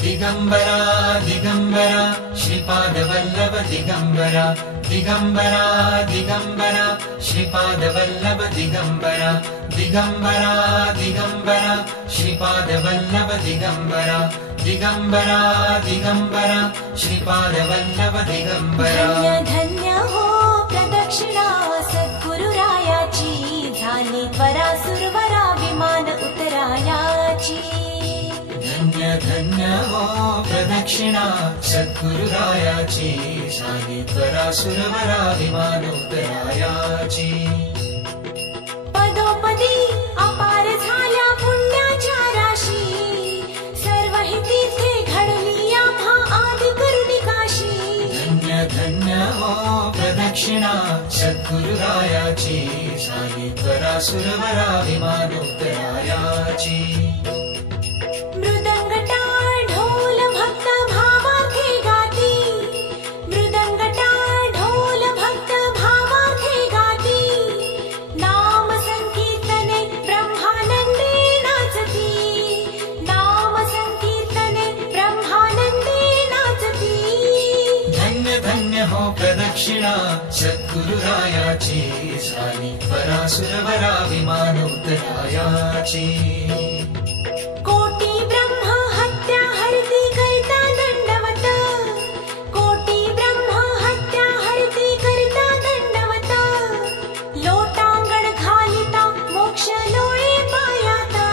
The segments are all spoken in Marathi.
दिगंबरा दिगंबरा श्रीपाद वल्लभ दिगंबरा दिगंबरा दिगंबरा श्रीपाद वल्लभ दिगंबरा दिगंबरा दिगंबरा श्रीपाद वल्लभ दिगंबरा दिगंबरा दिगंबरा श्रीपाद वल्लभ दिगंबरा। धन्य धन्य हो प्रदक्षिणा सद्गुरुरायाची झाली त्वरा सुरवरा विमान उतरायाची। धन्य धन्य हो प्रदक्षिणा सद्गुरुरायाची झाली त्वरा सुरवरा विमान उतरायाची। पदोपदी अपार झाल्या पुण्याच्या राशी सर्व ही तीर्थे घडली आम्हा आदि करुणी काशी। धन्य धन्य हो प्रदक्षिणा सद्गुरुरायाची झाली त्वरा सुरवरा विमान उतरायाची। मृदंग टाळ ढोल भक्त भावार्थे गाती मृदंग टाळ ढोल भक्त भावार्थे गाती नाम संकीर्तने ब्रह्मानंदे नाचती नाम संकीर्तने ब्रह्मानंदे नाचती। धन्य धन्य हो प्रदक्षिणा सद्गुरुरायाची झाली त्वरा सुरवरा विमान उतरायाची। कोटी ब्रह्म हत्या हरती करता दंडवत कोटी ब्रह्म हत्या हरती करता दंडवत लोटांगण घालिता मोक्ष लोळे पायाता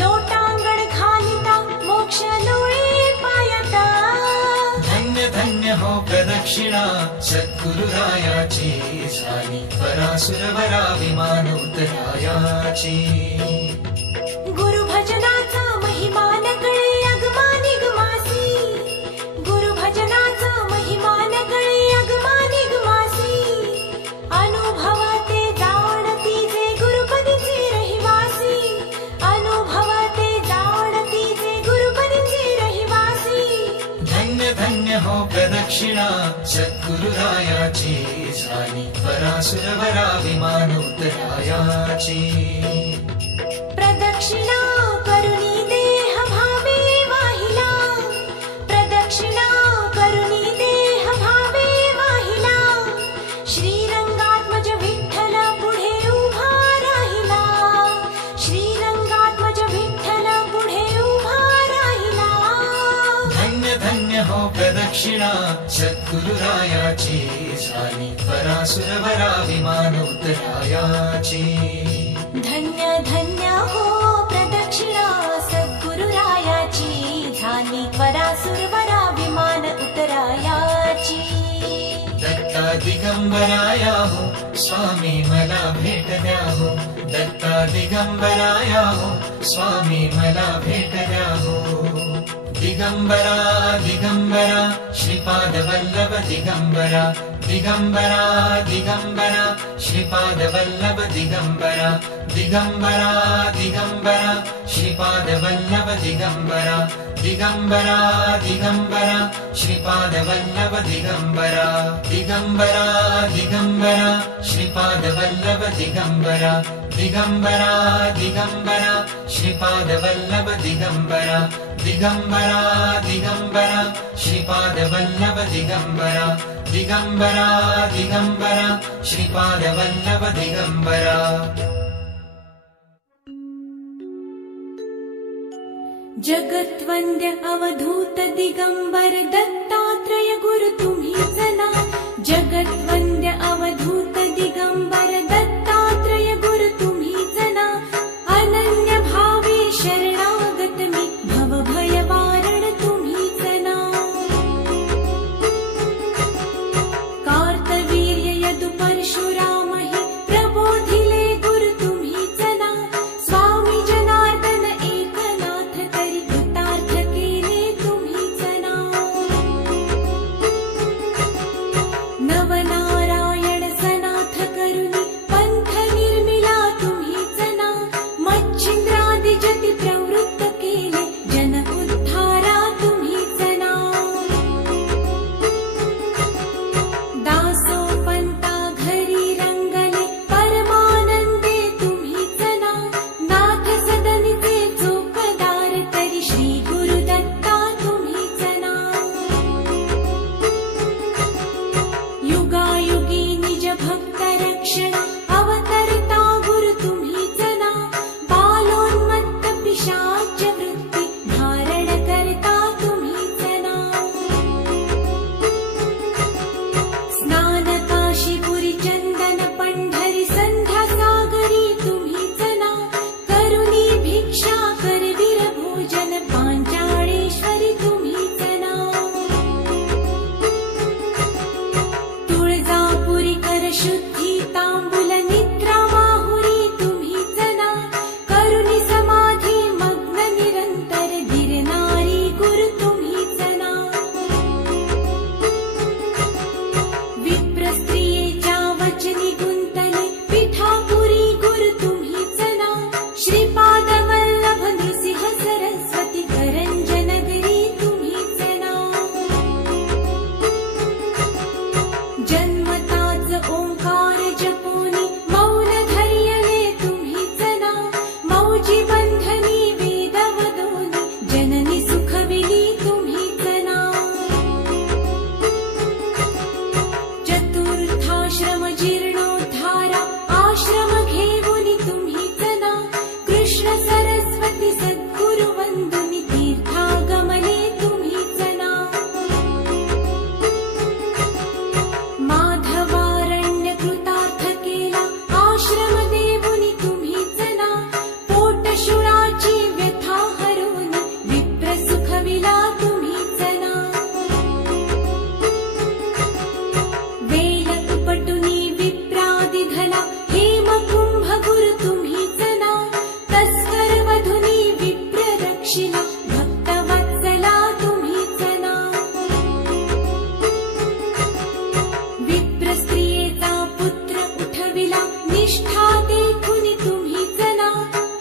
लोटांगण घालिता मोक्ष लोळे पायाता। धन्य धन्य हो प्रदक्षिणा सद्गुरुरायाची झाली त्वरा सुरवरा विमान उतरायाची। गुरु भजनाचा महिमा नकळे अगमा निगमासी गुरु भजनाचा महिमा नकळे अगमा निगमासी। अनुभवते जाणती जे गुरुपदीचे रहिवासी अनुभवते जाणती जे गुरुपदीचे रहिवासी। धन्य धन्य हो प्रदक्षिणा सद्गुरुरायाची झाली त्वरा सुरवरा विमान उतरायाची। प्रदक्षिणा करुणी देह भावे वाहिला प्रदक्षिणा करुणी देह भावे वाहिला श्रीरंगात्मज विठ्ठल पुढे उभा राहिला श्रीरंगात्मज विठ्ठल पुढे उभा राहिला। धन्य धन्य हो प्रदक्षिणा सद्गुरुरायाची झाली त्वरा सुरवरा विमान उतरायाची। धन्य धन्य हो प्रदक्षिणा सद्गुरुरायाची झाली त्वरा सुरवरा विमान उतरायाची। दत्ता दिगंबराया हो स्वामी मला भेट द्या हो दत्ता दिगंबराया हो स्वामी मला भेट द्या हो। दिगंबरा दिगंबरा श्रीपाद वल्लभ दिगंबरा दिगंबरा दिगंबरा श्रीपाद वल्लभ दिगंबरा दिगंबरा दिगंबरा श्रीपाद वल्लभ दिगंबरा दिगंबरा दिगंबरा श्रीपाद वल्लभ दिगंबरा दिगंबरा दिगंबरा श्रीपाद वल्लभ दिगंबरा दिगंबरा दिगंबरा श्रीपाद वल्लभ दिगंबरा दिगंबरा दिगंबरा श्रीपाद वल्लभ दिगंबरा दिगंबरा दिगंबरा श्रीपाद वल्लभ दिगंबरा। जगत्वंद्य अवधूत दिगंबर दत्तात्रय गुरु तुम्ही जना जगत्वंद्य अवधूत दिगंबर दत्तात्रय गुरु तुम्ही जना अनन्य भावे शरणागत मी भवभय वारण तुम्ही जना कार्तवीर्य यदु परशुराम हि प्रबोधिले गुरु तुम्ही जना स्वामी जनार्दन एकनाथ तरी कृतार्थ केले तुम्ही जना नवनारायण सनातन निष्ठा देखुनी तुम्हीच ना,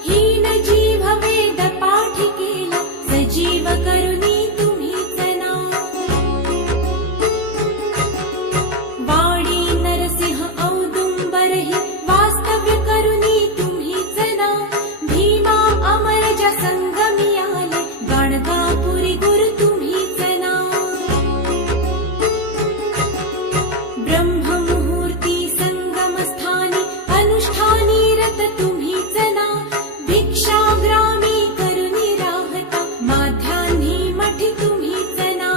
हीन जीव वेद पाठ केला, सजीव करुनी तुम्हीच ना. वाडी नरसिंह औदुंबरहि वास्तव्य करुनी तुम्हीच ना, भीमा अमरजा संगमी आले, गाणगापुरी गुरु तुम्हीच ना. ब्रह्ममुहूर्ती संगमस्थानी अनुष्ठानी रत तुम्हीच ना, भिक्षाग्रामी करुनी राहता, माध्यान्ही मठी तुम्हीच ना.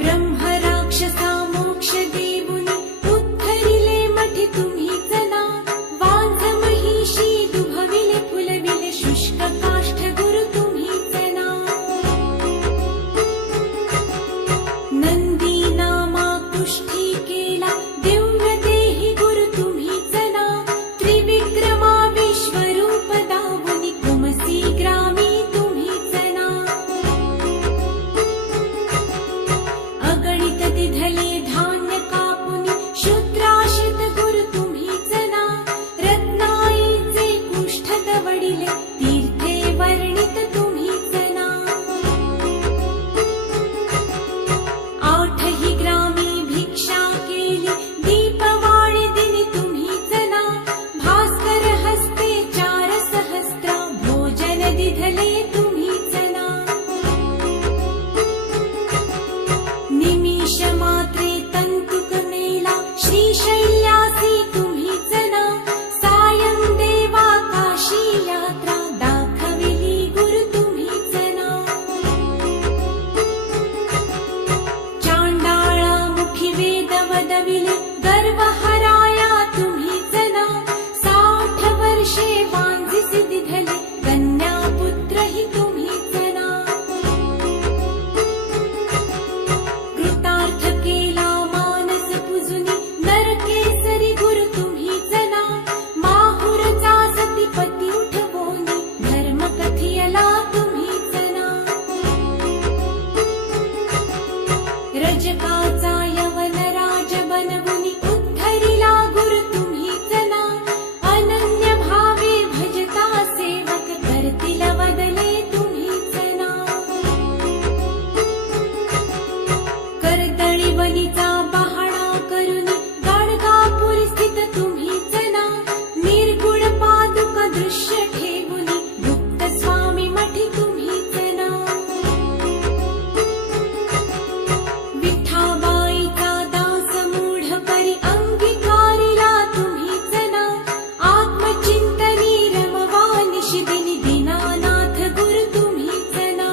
ब्रह्म राक्षसा मोक्ष देऊनी उद्धरिले मठी तुम्हीच ना, वांझ महिषी दुभविले फुलविले, शुष्क काष्ठ गुरु तुम्हीच ना. नंदी नामा पुष्टी केला, दिव्य देही गुरु तुम्हीच ना, त्रिविक्रमा विश्वरूप दावुनी, कुमसी ग्रामी तुम्हीच ना. अगणित दिधले धान्य कापुनी, शूद्राशित गुरु तुम्हीच ना, रत्नाईचे कुष्ठ दवडिले, तीर्थे वर्णित तुम्हीच ना. आठही ग्रामी भिक्षा केली, दीपवाणी दिनी तुम्हीच ना, भास्कर हस्ते 4 सहस्त्र, भोजन दिधले तुम्हीच ना. निमिष मात्रे तंतुक मेला, श्रीशैल्यासी तुम्हीच ना, सायं देवा काशी यात्रा, दाखविली गुरु तुम्हीच ना. चांडाळा मुखी वेद वदविले, गर्व हराया तुम्हीच ना, 60 वर्षे वांझिसी दिधले, कन्या पुत्रही तुम्हीच ना. कृतार्थ केला मानस पुजुनी, नरकेसरी गुरु तुम्हीच ना, माहुरचा सतीपती उठवोनी, धर्म कथियला तुम्हीच ना. रजकाचा यवन राज बनवुनी, उद्धरिला गुरु तुम्हीच ना, अनन्य भावे भजता सेवक, करतील वदले तुम्हीच ना. कर्दळीवलीचा बहाणा करुनी, गाणगापुरी स्थित तुम्हीच ना, निर्गुण पादुका दृश्य ठेवुनी, गुप्त स्वामी मठी तुम्हीच ना. विठाबाईचा दास मूढ परी, अंगीकारिला तुम्हीच ना, आत्मचिंतनी रमवा निशिदिनी, दीनानाथ गुरु तुम्हीच ना.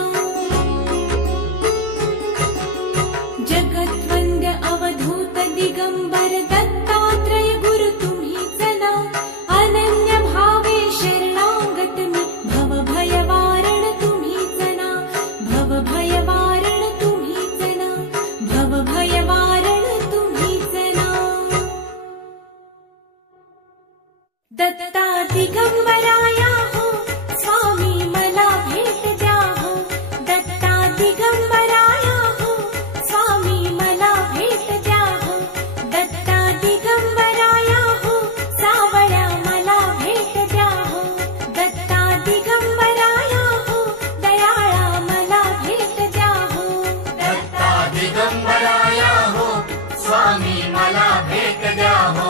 जगद्वंद्य अवधूत दिगंबर दत्तात्रय गुरु तुम्हीच ना, अनन्य भावे शरणागत मी, भवभयवारण तुम्हीच ना, भवभयवारण तुम्हीच ना, भवभयवारण तुम्हीच ना. दत्ता दिगंबराया हो, स्वामी मला भेट द्या हो. दत्ता दिगंबराया हो, स्वामी मला भेट द्या हो. दत्ता दिगंबराया हो, सावळ्या मला भेट द्या हो. दत्ता दिगंबराया हो, दयाळा मला भेट द्या हो. दत्ता दिगंबराया हो, स्वामी मला भेट द्या हो.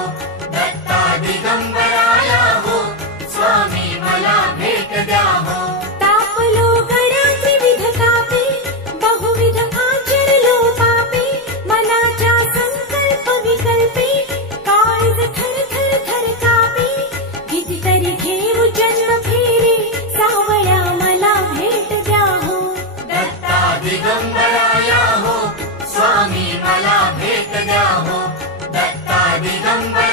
दत्ता दिगंबराया हो, स्वामी मला भेट द्या हो. तापलो गड्या त्रिविध तापे, बहुविध आचरलो पापे, मनाच्या संकल्प विकल्पे, काळीज थर थर थर कापे. कितीतरी घेऊ जन्म फेरे, सावळ्या मला भेट द्या हो. दत्ता दिगंबराया हो, स्वामी मला भेट द्या हो. दत्ता दिगंबराया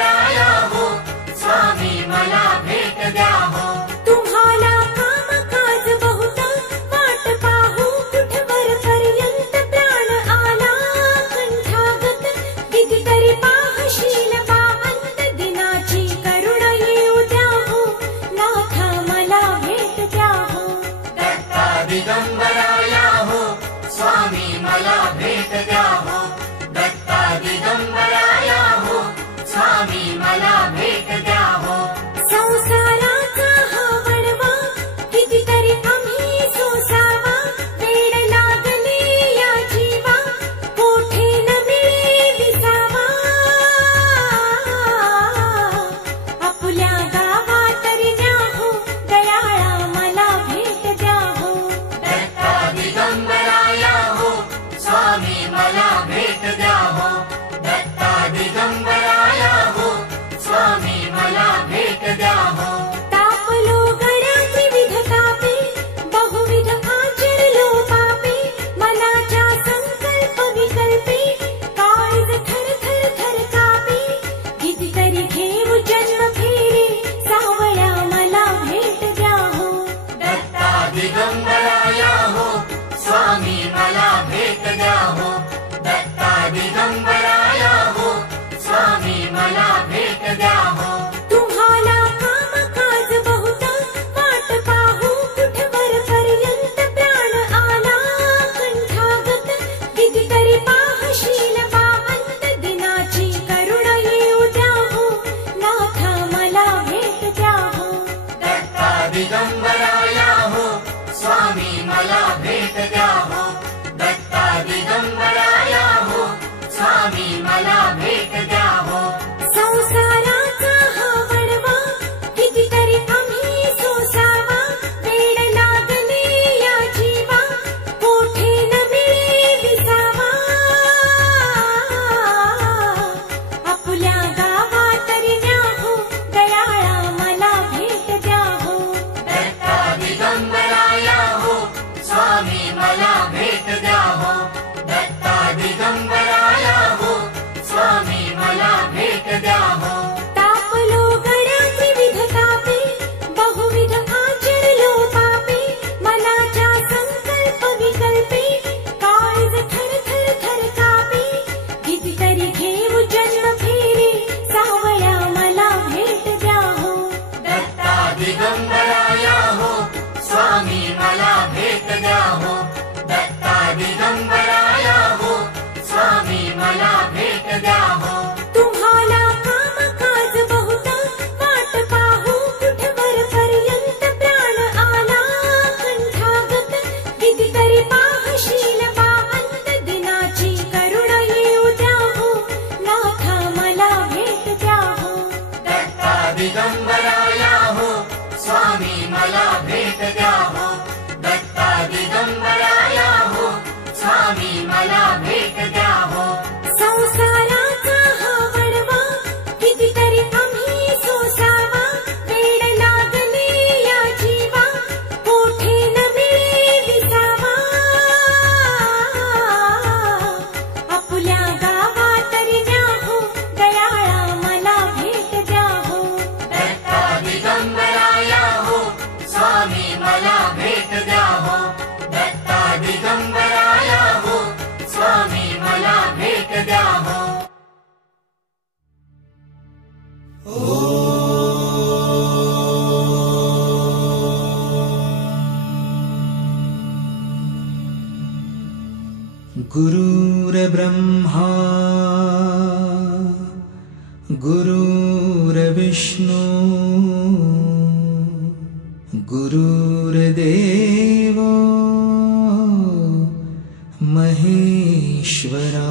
गुरुर्ब्रह्मा गुरुर्विष्णु गुरुर्देवो महेश्वरा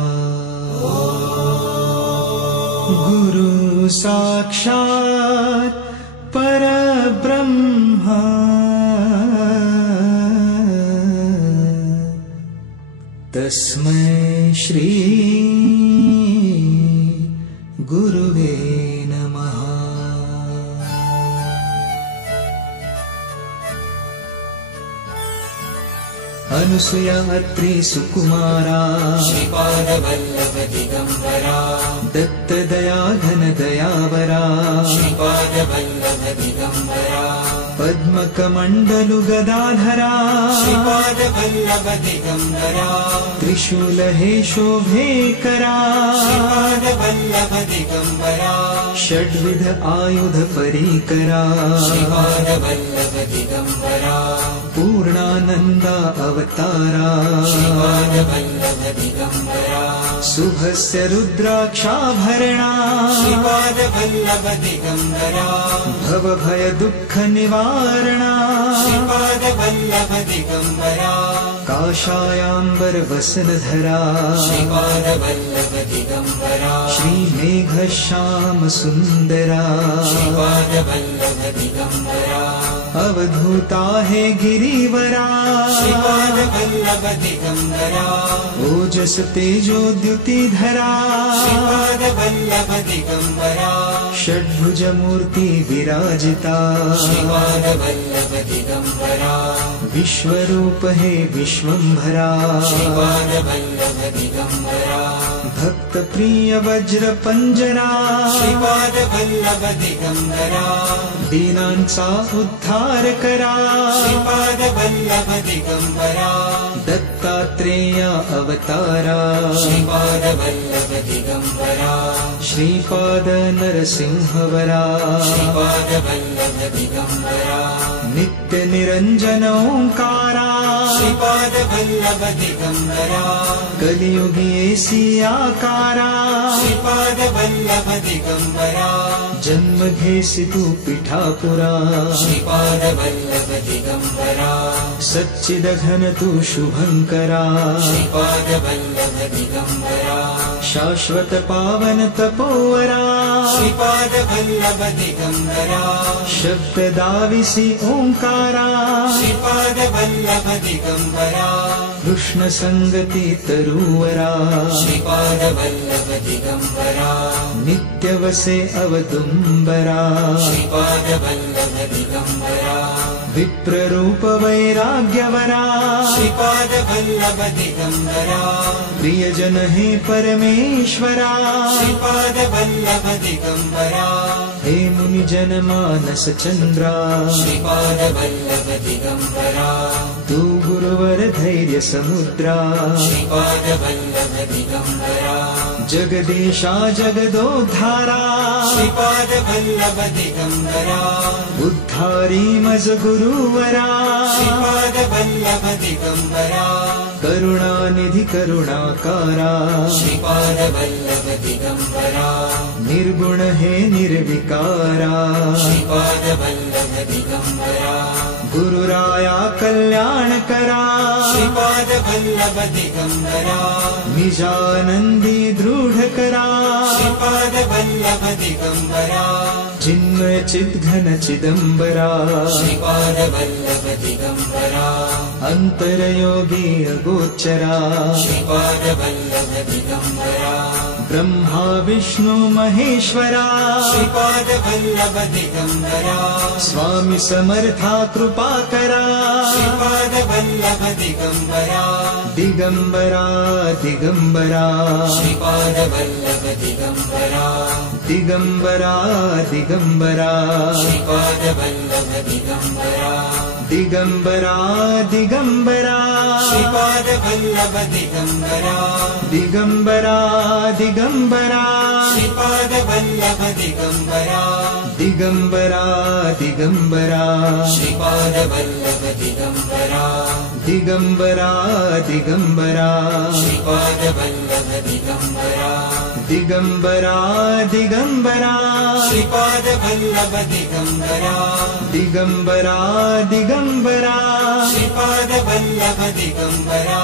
गुरु साक्षात् परब्रह्मा तस्मै श्री गुरुवे नमः। अनुसूया अत्रि सुकुमारा श्रीपादवल्लभ दिगंबरा दत्तदया घन दयावरा श्रीपादवल्लभ दिगंबरा पद्मकमण्डलु गदाधरा श्रीपादवल्लभ दिगंबरा त्रिशूल हे शोभेकरा श्रीपादवल्लभ दिगंबरा षड्विध आयुध परीकरा श्रीपादवल्लभ दिगंबरा पूर्णानन्दा अवतारा श्रीपादवल्लभ दिगंबरा शुभस्य रुद्राक्षाभरणा श्रीपादवल्लभ दिगंबरा भवभय दुःख निवारणा श्रीपादवल्लभ दिगंबरा काषायाम्बर वसनधरा श्रीपादवल्लभ दिगंबरा श्रीमेघश्याम सुन्दरा श्रीपादवल्लभ दिगंबरा अवधूता हे गिरिवरा श्रीपादवल्लभ दिगंबरा ओजस तेजोद्युतिधरा श्रीपादवल्लभ दिगंबरा षड्भुज मूर्ति विराजिता श्रीपादवल्लभ दिगंबरा विश्वरूप हे विश्वंभरा श्रीपादवल्लभ दिगंबरा भक्त प्रिय वज्र पंजरा श्रीपादवल्लभ दिगंबरा दीनांचा उद्धार करा श्रीपादवल्लभ दिगंबरा दत्तात्रेय अवतारा श्रीपादवल्लभ दिगंबरा श्रीपाद नरसिंहवरा श्रीपादवल्लभ दिगंबरा नित्य निरंजन ओंकारा श्रीपादवल्लभ दिगंबरा कलियुगी ऐसी आकारा श्रीपादवल्लभ दिगंबरा जन्म घेसी तू पिठापुरा श्रीपादवल्लभ दिगंबरा सच्चिद घन तू शुभंकरा श्रीपादवल्लभ दिगंबरा शाश्वत पावन तपोवरा श्रीपादवल्लभ दिगंबरा शब्द दाविसी ओंकारा श्रीपादवल्लभ दिगंबरा कृष्ण संगती तरुवरा श्रीपादवल्लभ दिगंबरा नित्य वसे अवदुंबरा श्रीपादवल्लभ दिगंबरा विप्ररूप वैराग्यवरा श्रीपादवल्लभ दिगंबरा प्रियजन हे परमेश्वरा श्रीपादवल्लभ दिगंबरा हे मुनि जन मानस चंद्रा श्रीपादवल्लभ दिगंबरा तू गुरुवर धैर्य समुद्रा श्रीपादवल्लभ दिगंबरा जगदीशा जगदोद्धारा श्रीपादवल्लभ दिगंबरा उद्धारी मज गुरुवरा श्रीपादवल्लभ दिगंबरा करुणानिधि करुणाकारा श्रीपादवल्लभ दिगंबरा निर्गुण हे निर्विकारा श्रीपादवल्लभ दिगंबरा गुरुराया कल्याण करा श्रीपादवल्लभ दिगंबरा निजानंदी दृढ़ करा श्रीपादवल्लभ दिगंबरा चिन्मय चिद्घन चिदंबरा श्रीपादवल्लभ दिगंबरा अंतरयोगी अगोचरा श्रीपादवल्लभ दिगंबरा ब्रह्मा विष्णु महेश्वरा श्रीपादवल्लभ दिगंबरा स्वामी समर्था कृपा करा श्रीपादवल्लभ दिगंबरा दिगंबरा दिगंबरा श्रीपादवल्लभ दिगंबरा दिगंबरा दिगंबरा श्रीपादवल्लभ दिगंबरा दिगंबरा दिगंबरा श्रीपादवल्लभ दिगंबरा दिगंबरा दिगंबरा श्रीपादवल्लभ दिगंबरा दिगंबरा दिगंबरा श्रीपादवल्लभ दिगंबरा दिगंबरा दिगंबरा श्रीपादवल्लभ दिगंबरा दिगंबरा दिगंबरा श्रीपादवल्लभ दिगंबरा दिगंबरा दिगंबरा श्रीपादवल्लभ दिगंबरा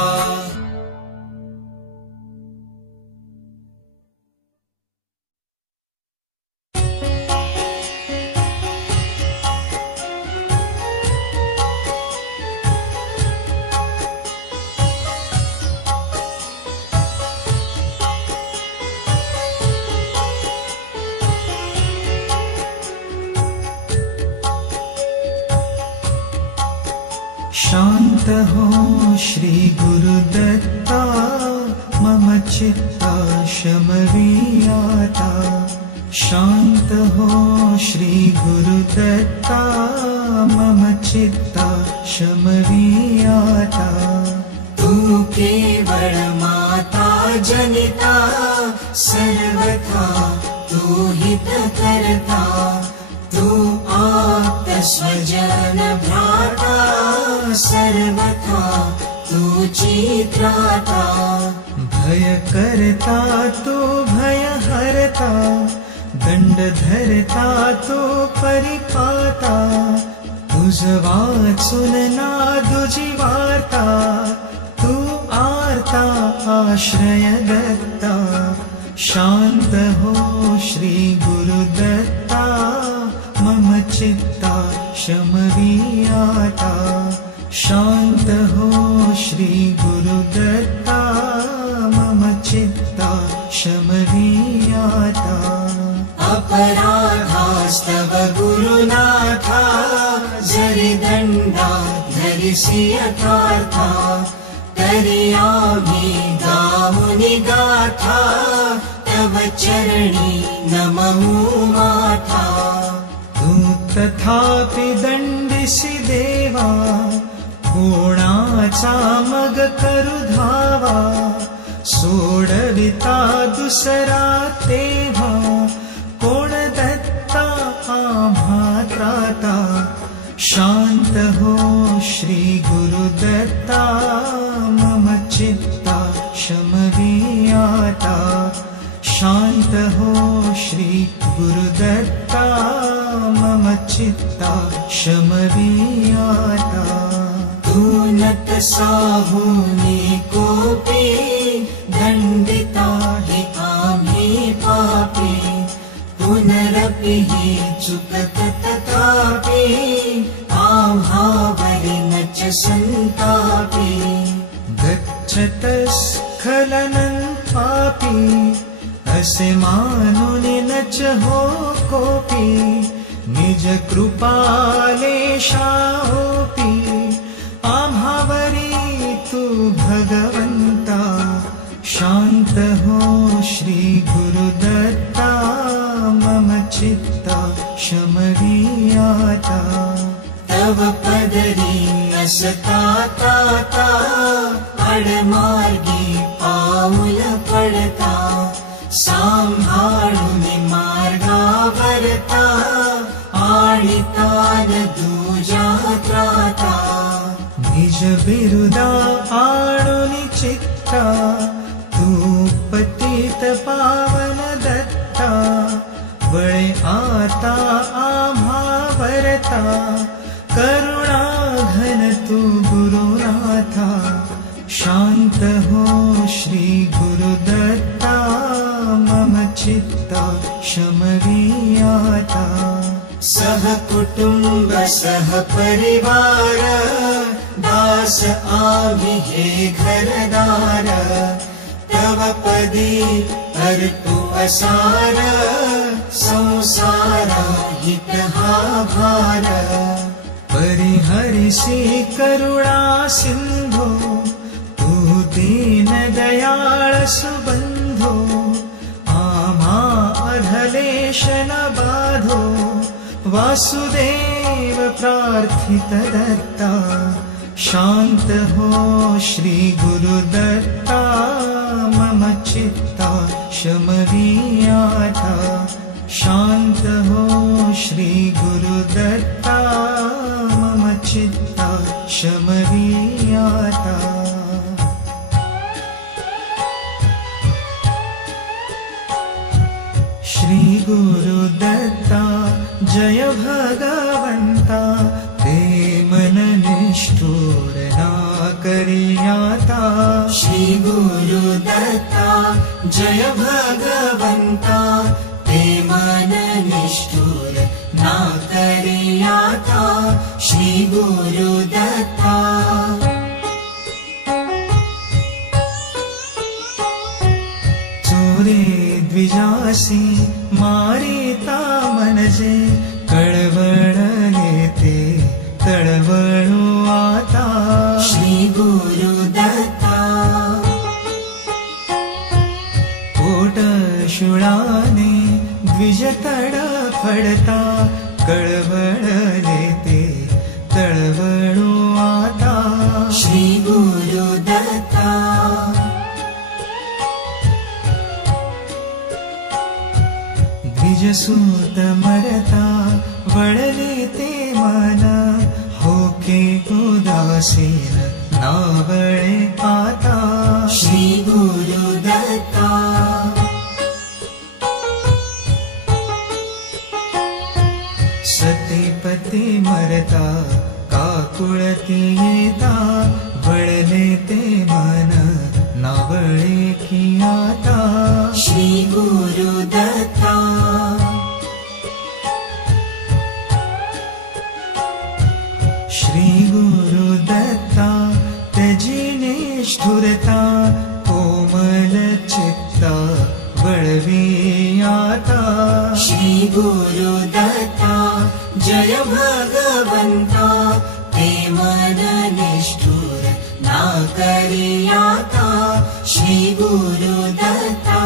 शांत हो श्री गुरुदत्ता मम चित्ता शमवीयाता शांत हो श्री गुरुदत्ता मम चित्ता शमवीयाता तू केवल माता जनिता सर्वथा तू हित करता तू आप्त स्वजन भ्राता सर्वथा तू चित्राता भय करता तो भय हरता दंड धरता तो परिपाता तुझ वाचून नादुजी वार्ता तू आर्ता आश्रय दत्ता शांत हो श्री गुरुदत्ता मम चित्ता शमवीयाता शांत हो श्री गुरुदत्ता मम चित्ता शमवीयाता अपराधास्तव गुरुनाथा जरि दंडा धरिसि यथार्था तरी आम्ही गामुनि गाथा तव चरणी नममु माथा तू तथापि दंडिसी देवा कोणाचा मग करू धावा सोडविता दुसरा तेव्हा कोण दत्ता आम्हा त्राता शांत हो श्री गुरुदत्ता मम चित्ता शमवीयाता शांत हो श्री गुरुदत्ता मम चित्ता शमवीयाता तू नत साहुनी कोपी दंडिता हि आम्ही पापी पुनरपि हि चुकत तथापि आम्हावरि न च संतापि गच्छतस्खलनं पापी असे मानुनि न च हो कोपी निज कृपालेशाओपी आम्हावरी तू भगवंता शांत हो श्री गुरुदत्ता मम चित्ता शमवीयाता तव पदरी नसता ताता अडमार्गी पाऊल पडता सांभाळूनि मार्गावरता आणि तान दूजा त्राता निज बिरुदा आणुनि चित्ता तू पतित पावन दत्ता वळे आता आम्हा वरता करुणा घन तू गुरुनाथा शांत हो श्री गुरुदत्ता मम चित्ता शमवीयाता सह कुटुंब सह परिवार दास आम्ही हे घरदार तव पदी अर्पु असार संसारा हित हा भार परिहरिषि करुणा सिंधो तू दीन दयाळ सुबंधो आम्हा अधलेश न बाधो वासुदेव प्रार्थित दत्ता शांत हो श्री गुरुदत्ता मम चित्ता शमवीयाता शांत हो श्री गुरुदत्ता जय भगवन्ता ते मन निष्ठुर ना करियाता श्री गुरुदत्ता जय भगवन्ता ते मन निष्ठुर ना करियाता श्री गुरुदत्ता चोरे द्विजासी मारिता मनजे कळवळले ते तळवळू आता श्री गुरुदत्ता पोट शुळाने द्विज तडफडता कळवळले ते तळवळू आता श्री गुरुदत्ता द्विजसूत मरता वळले ते मन होके उदासीन नावळे आता श्री गुरुदत्ता सतीपती मरता काकुळती येता वळले ते मन नावळे की आता श्री गुरुदत्ता श्री गुरुदत्ता त्यजिने निष्ठुरता कोमल चित्ता वळवी आता श्री गुरुदत्ता जय भगवन्ता ते मन निष्ठुर ना करियाता श्री गुरुदत्ता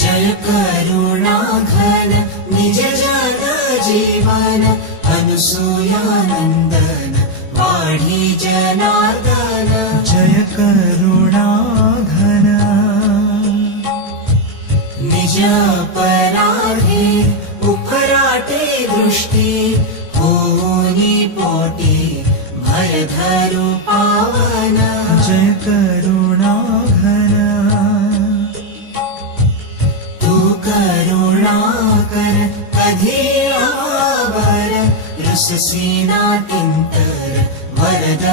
जय करुणा घन निज जन जीवन अनुसूयानंदन वाढी जनार्दन जय करुणा घन निज अपराधे उपराटे दृष्टी होनी पोटी भय धरु पावन जय करुणा घन तू करुणा कर कधी आवर रुससीना किंतर वरद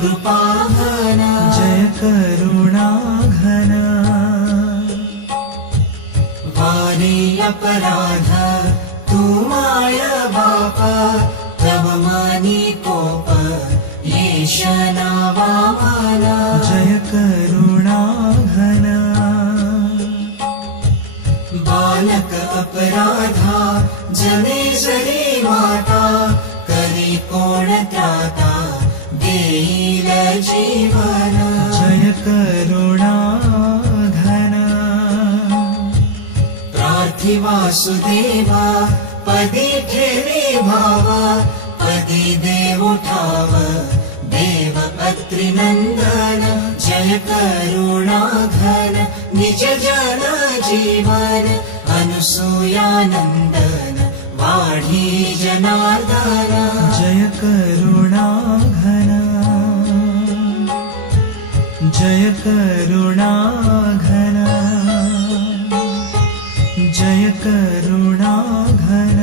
कृपाघन जय करुणा घन वारी अपराध तू माय बाप तव मानी कोप येशना वामन जय करुणा घन बालक अपराधा जने जरी माता करी कोण त्राता देईल जीवन जय करुणा घन प्रार्थी वासुदेवा पदी ठेवी भाव पदी देव ठाव देव अत्रिनंदन जय करुणा घन निज जन जीवन अनुसूयानंदन वाढी जनार्दन जय करुणा घन जय करुणा घन जय करुणा घन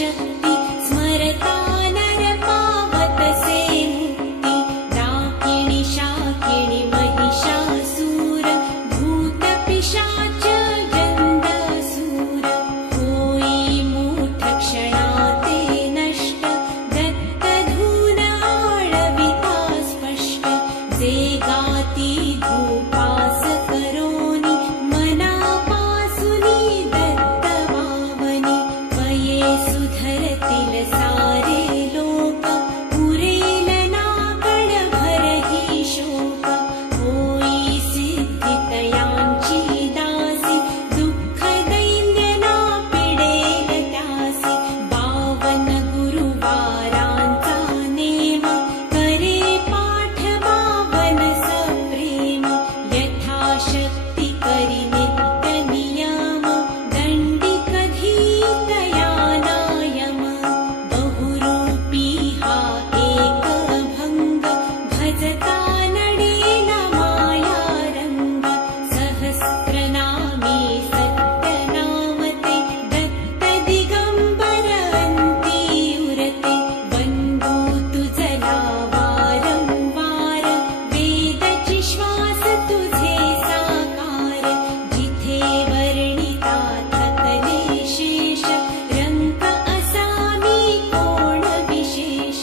शक्ति स्मरता नर पावतसे मुक्ति डाकिणी शाकिणी महिषासुर भूत पिशाच गन्धसूर होई मूठ क्षणाते नष्ट दत्तधून आळविता स्पष्ट जे गाती धूपास करोनी मनापासुनी दत्तभावनी वये सुधरतील सारे लोक पुरेल नाकड भरही शोक होई सिद्धी तयांची दासी दुःख दैन्य ना पिडेल त्यासी 52 गुरुवारांचा नेम करे पाठ 52 सप्रेम यथाशक्ती करी नित्य नियम दंडिक धीतयानायम बहुरूपी हा एक भंग भजता नडेल माया रंग सहस्रनामी सत्यनामते दत्त दिगंबर अंती उरते वंदू तुझला वारंवार वेदची श्वास तुझे साकार जिथे वर्णिता थकले शेष रंक असामी कोण विशेष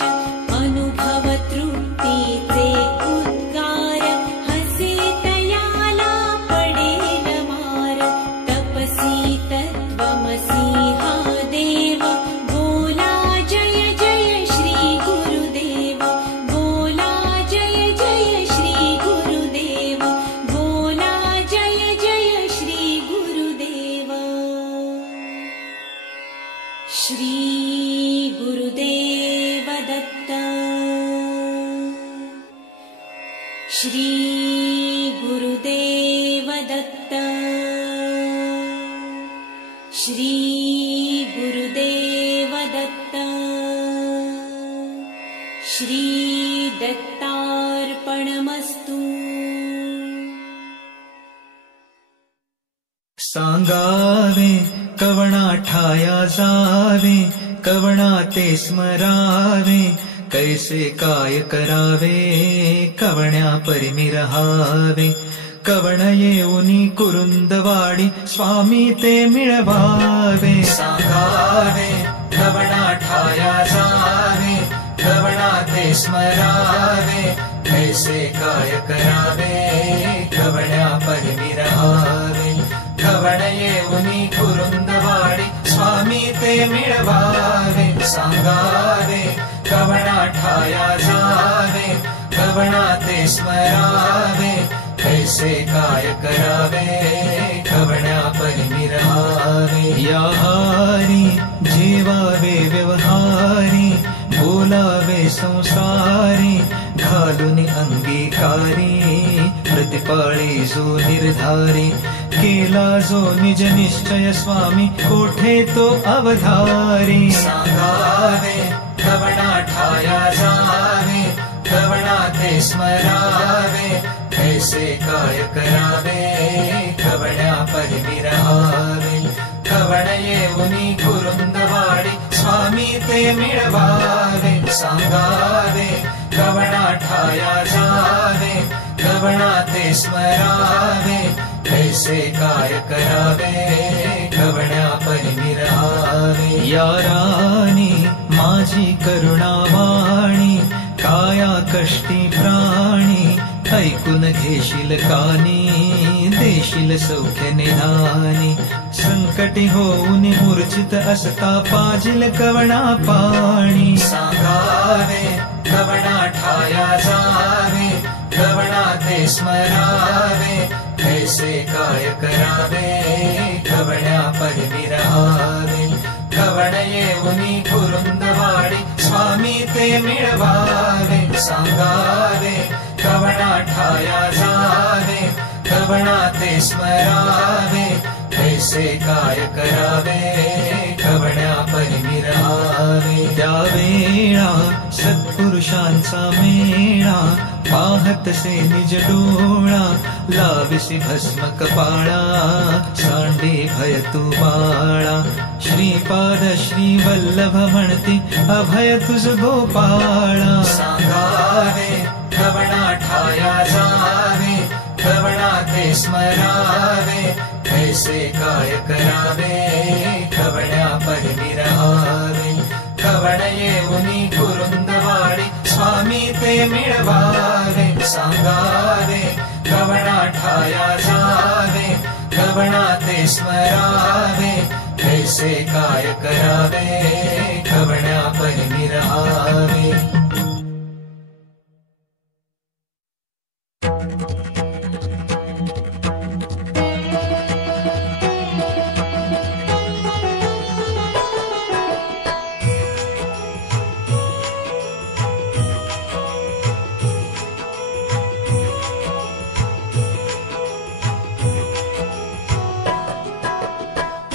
अनुभव तृप्तीचे उद्गार हसे तयाला पडेल मार तपसी तत्वमसी हा देव बोला जय जय श्री गुरुदेव बोला जय जय श्री गुरुदेव बोला जय जय श्री गुरुदेव श्री गुरुदेव दत्त श्री गुरुदेव दत्त श्री गुरुदेव दत्त श्री दत्तार्पणमस्तु सांगावे कवणा ठाया जावे कवणा ते स्मरावे कैसे काय करावे कवण्या परिमी रहावे कवण येऊनी कुरुंदवाडी स्वामी ते मिळवावे सांगावे कवणा ठाया जावे कवणा ते स्मरावे कैसे काय करावे कवण्या परिमी रहावे कवण येऊनी कुरुंदवाडी स्वामी ते मिळवावे सांगावे कवणा ठाया जावे कवणा ते स्मरावे कैसे काय करावे कवण्या परिमी रहावे या हारी जीवावे व्यवहारी बोलावे संसारी घालून अंगीकारी प्रतिपाळी जो निर्धारी केला जो निज निश्चय स्वामी कोठे तो अवधारी सांगावे कवणा ठाया जावे कवणा ते स्मरावे कैसे काय करावे कवण्या परिमी रहावे कवण येऊनी कुरुंदवाडी स्वामी ते मिळवावे सांगावे कवणा ठाया जावे कवणा ते स्मरावे कैसे काय करावे कवण्या परिमी रहावे या राणी माझी करुणावाणी काया कष्टी प्राणी ऐकून घेशील कानी देशील सौख्य निधानी संकटी होऊन मूर्छित असता पाजिल कवणा पाणी सांगावे कवणा ठाया जावे कवणा ते स्मरावे कैसे काय करावे कवण्या परिमी रहावे कवण येऊनी कुरुंदवाडी स्वामी ते मिळवावे सांगावे कवणा ठाया जावे कवणा ते स्मरावे कैसे काय करावे कवण्या परिमी रहावे त्यावेळा सत्पुरुषांचा मेळा पाहतसे निज डोळा लाविसी भस्म कपाळा सांडे भय तू बाळा श्रीपाद श्री वल्लभ म्हणते अभय तुझ गोपाळा सांगावे कवणा ठाया जावे कवणा ते स्मरावे कैसे काय करावे कवण्या पदवी रहावे कवण येऊनी कुरुंदवाडी स्वामी ते मिळवावे सांगावे कवणा ठाया जावे कवणा ते स्मरावे कैसे काय करावे कवण्या पदवी रहावे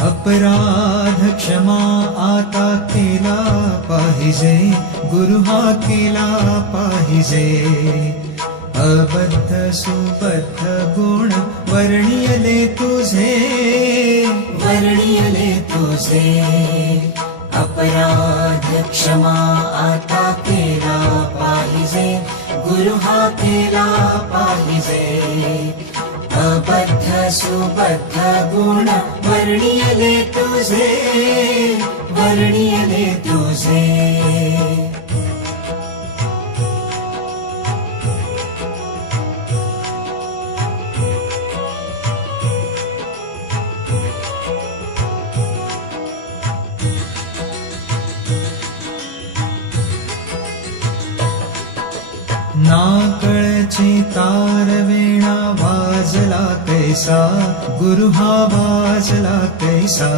अपराध क्षमा आता केला पाहिजे गुरु हा केला पाहिजे अबद्ध सुबद्ध गुण वर्णियले तुझे अपराध क्षमा आता केला पाहिजे गुरु हा केला पाहिजे अबद्ध सुबद्ध गुण वर्णियले तुझे नाकळची तार वेणा वाजला कैसा गुरु हा वाजला कैसा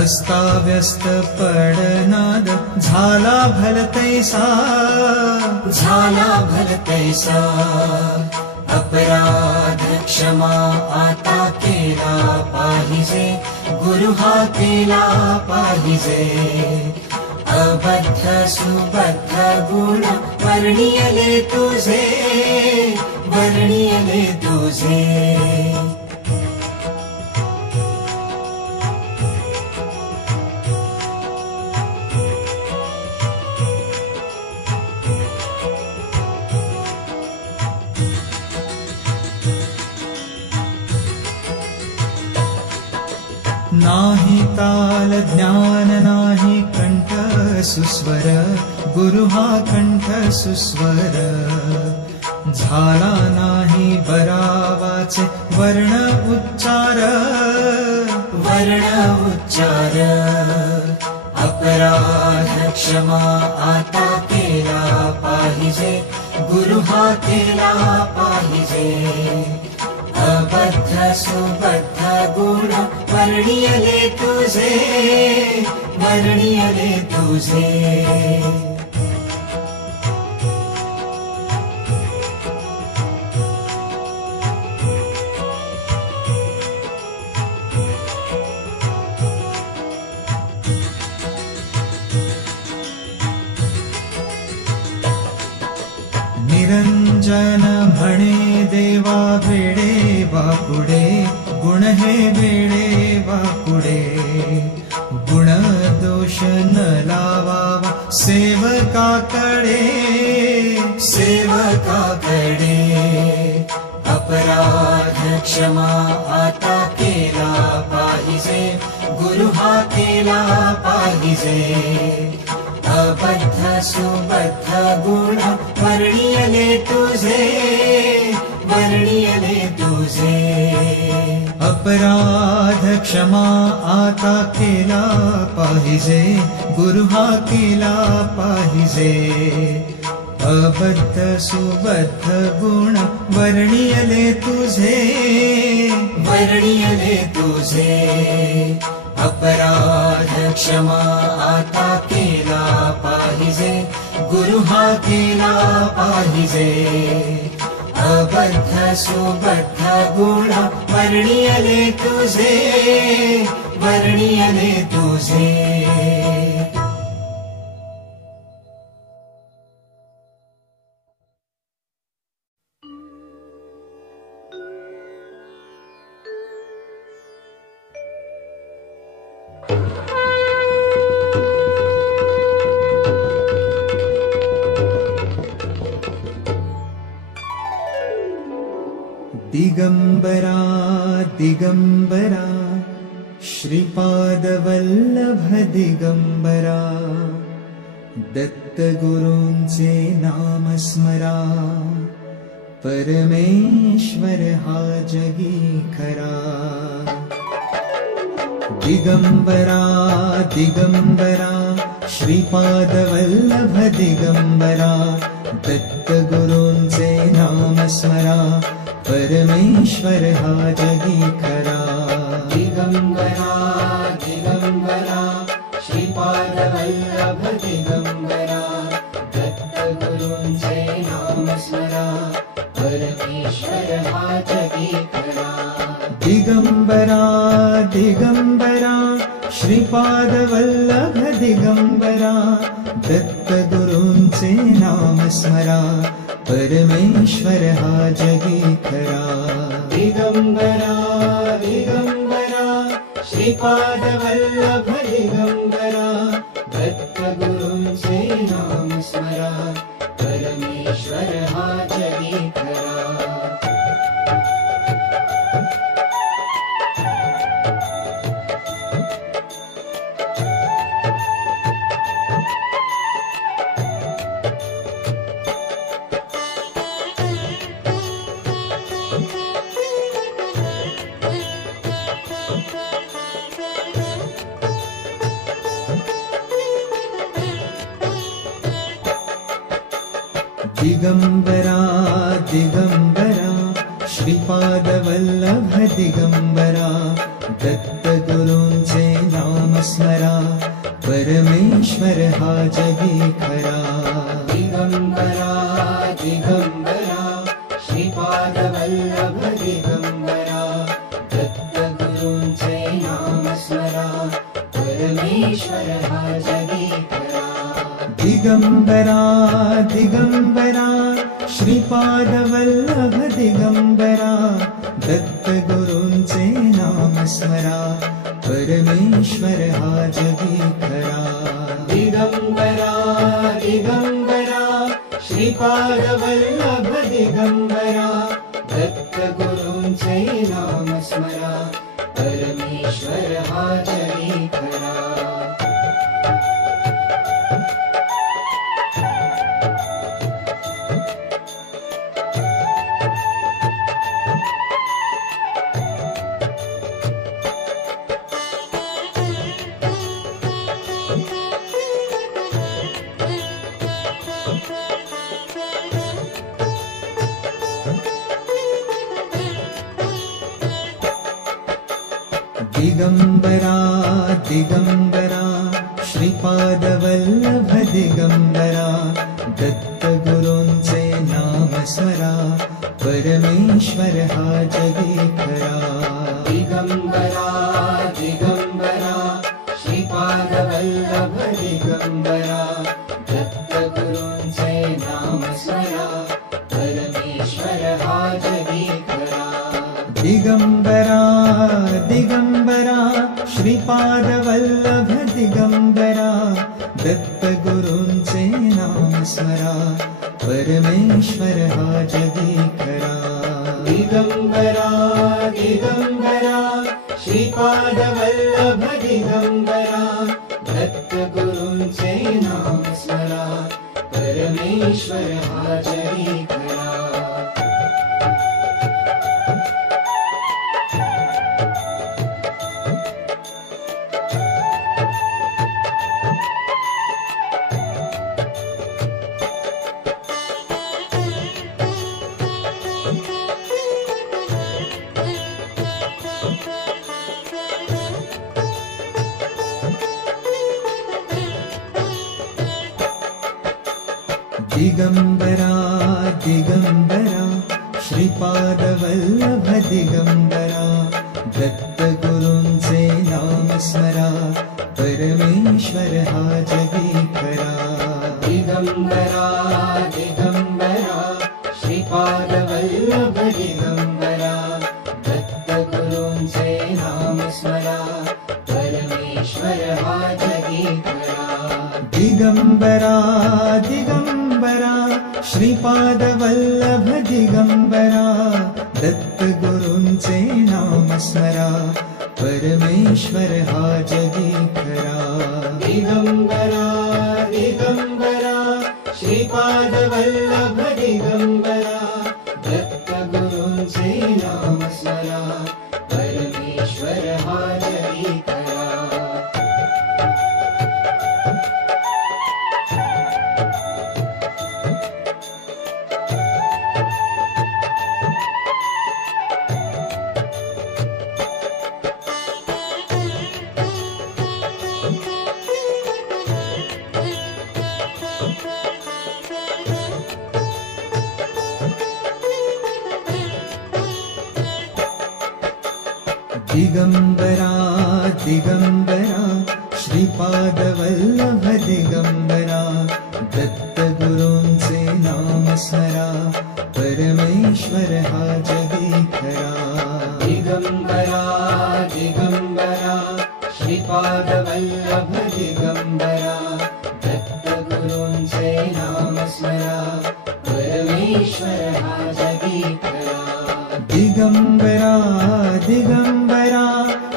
अस्ताव्यस्त पडनाद झाला भलतैसा अपराध क्षमा आता केला पाहिजे गुरु हा केला पाहिजे अबद्ध सुबद्ध गुण वर्णियले तुझे नाही ताल ज्ञान नाही कंठ सुस्वर गुरु हा कंठ सुस्वर झाला नाही बरावाचे वर्ण उच्चार अपराध क्षमा आता केला पाहिजे गुरु हा केला पाहिजे अबद्ध सुबद्ध गुण वर्णियले तुझे निरंजन म्हणे देवा वेडे वापुडे गुण हे वेडे वापुडे गुण दोष न लावावा सेवकाकडे अपराध क्षमा आता केला पाहिजे गुरु हा केला पाहिजे अबद्ध सुबद्ध गुण वर्णियले तुझे अपराध क्षमा आता केला पाहिजे गुरु हा केला पाहिजे अबद्ध सुबद्ध गुण वर्णियले तुझे अपराध क्षमा आता केला पाहिजे गुरु हा केला पाहिजे अबद्ध सुबद्ध गुण वर्णियले तुझे दिगंबरा दिगंबरा श्रीपादवल्लभ दिगंबरा दत्तगुरूंचे नाम स्मरा परमेश्वर हा जगी खरा दिगंबरा दिगंबरा श्रीपादवल्लभ दिगंबरा दत्तगुरूंचे नाम स्मरा परमेश्वर हा जगी खरा दिगंबरा दिगंबरा श्रीपादवल्लभ दिगंबरा दत्तगुरूंचे नाम स्मरा परमेश्वर हा जगी खरा दिगंबरा दिगंबरा श्रीपादवल्लभ दिगंबरा दत्तगुरूंचे नाम स्मरा परमेश्वर हा जगी खरा दिगंबरा दिगंबरा श्रीपादवल्लभ दिगंबरा दत्तगुरूंचे नाम स्मरा परमेश्वर हा जगी खरा दिगंबरा दिगंबरा श्रीपादवल्लभ दिगंबरा दत्तगुरूंचे नाम स्मरा परमेश्वर हा जगी खरा दिगंबरा दिगंबरा श्रीपादवल्लभ दिगंबरा दत्तगुरूंचे नाम स्मरा परमेश्वर हा जगी खरा दिगंबरा दिगंबरा श्रीपादवल्लभ दिगंबरा दत्तगुरूंचे नाम स्मरा परमेश्वर हा जगी खरा दिगंबरा दिगंबरा श्रीपादवल्लभ दिगंबरा दत्तगुरूंचे नाम स्मरा परमेश्वर हा जगी खरा दिगंबरा दिगंबरा श्रीपादवल्लभ दिगंबरा दत्तगुरूंचे नाम स्मरा परमेश्वर हा जगी खरा दिगंबरा दिगंबरा श्रीपादवल्लभ दिगंबरा दत्तगुरूंचे नाम स्मरा परमेश्वर हा जगी खरा दिगंबरा दिगंबरा श्रीपादवल्लभ दिगंबरा दत्तगुरूंचे नाम स्मरा परमेश्वर हा जगी खरा दिगंबरा दिगंबरा श्रीपादवल्लभ दिगंबरा दत्तगुरूंचे नाम स्मरा परमेश्वर हा जगी खरा दिगंबरा दिगंबरा श्रीपादवल्लभ दिगंबरा दत्तगुरूंचे नाम स्मरा परमेश्वर हा जगी खरा दिगंबरा दिगंबरा श्रीपादवल्लभ दिगंबरा दत्तगुरूंचे नाम स्मरा परमेश्वर परमेश्वर हा जगी खरा. दिगंबरा दिगंबरा श्रीपाद वल्लभ दिगंबरा दत्त गुरूंचे नाम स्मरा परमेश्वर हा जगी खरा. दिगंबरा दिगंबरा श्रीपाद वल्लभ दिगंबरा दत्त गुरूंचे नाम स्मरा परमेश्वर हा जगी खरा. दिगंबरा दिगंबरा श्रीपाद वल्लभ दिगंबरा दत्त गुरूंचे नाम स्मरा परमेश्वर हा जगी खरा. दिगंबरा दिगंबरा श्रीपाद वल्लभ दिगंबरा दत्त गुरूंचे नाम स्मरा परमेश्वर हा जगी खरा. दिगंबरा दिगंबरा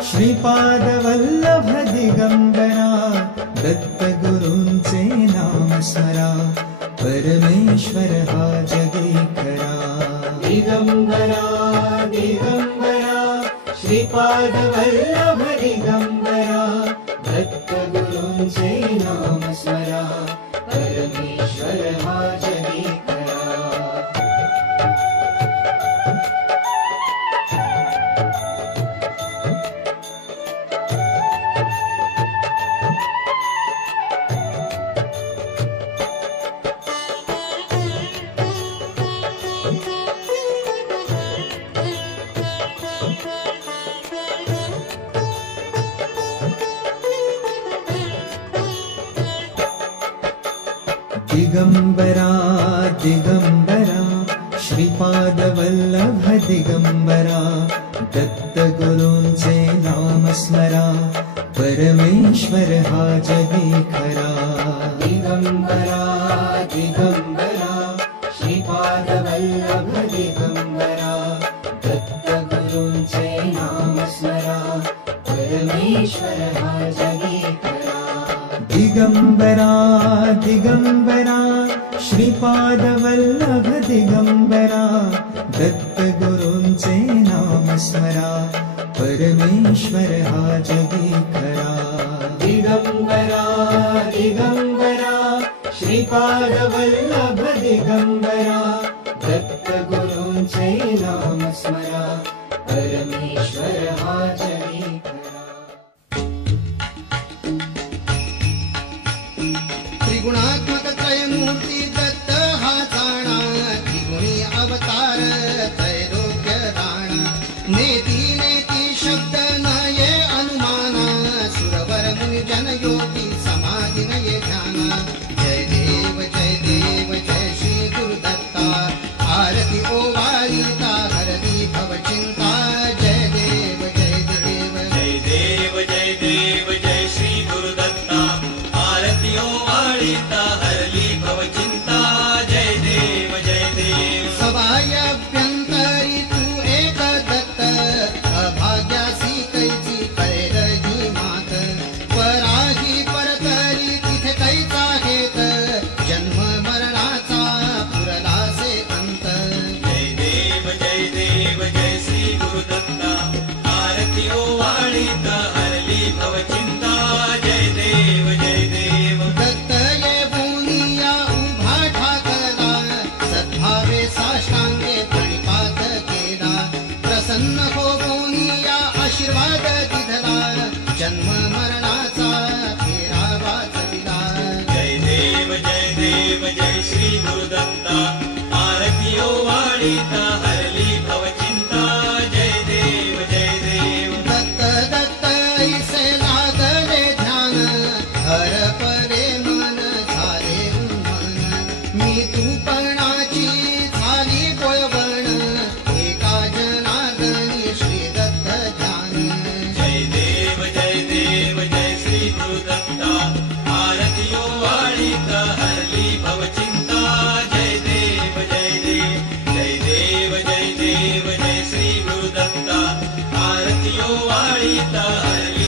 श्रीपाद वल्लभ दिगंबरा दत्त गुरूंचे नाम स्मरा परमेश्वर हा जगी खरा. दिगंबरा दिगंबरा श्रीपाद वल्लभ दिगंबरा दत्त गुरूंचे नाम स्मरा परमेश्वर हा जगी खरा. दिगंबरा दिगंबरा श्रीपाद वल्लभ दिगंबरा दत्त गुरूंचे नाम स्मरा परमेश्वर हा जगी खरा. दिगंबरा दिगंबरा श्रीपाद वल्लभ दिगंबरा दत्त गुरूंचे नाम स्मरा परमेश्वर हा जगी खरा. दिगंबरा दिगंबरा श्रीपाद वल्लभ दिगंबरा दत्त गुरूंचे नाम स्मरा परमेश्वर हा जगी खरा. दिगंबरा दिगंबरा श्रीपाद वल्लभ दिगंबरा दत्त गुरूंचे नाम स्मरा परमेश्वर हा जगी खरा. त्रिगुणात्मक त्रयमूर्ती दत्त हा जाणा त्रिगुणी अवतार त्रैलोक्य दान. नेती नेती शब्द न ये अनुमाना सुरवर मुनि जन योगी समाधि न ये ध्याना. जय देव जय श्री गुरुदत्ता आरती ओवाळीता हरली भव चिंता. जय देव जय देव जय श्री गुरुदत्ता आरती ओवाळीता हरली भव चिंता. जय देव सभायाभ्यंतरी तू एक दत्त अभाग्यासी कैची कैर ही मात. पराही परतरी तिथे कैचा हेत जन्म मरणाचा पुरलासे अंत. जय देव जय श्री गुरुदत्ता आरती ओवाळीता हरली भव चिंता. जय देव दत्त ये बोनिया उभा ठाकला सद्भावे साष्टांगे प्रणिपात केला. प्रसन्न हो बोनिया आशीर्वाद दिधला जन्म मरणाचा फेरा वाचविला. जय देव जय श्री गुरुदत्ता आरती ओवाळीता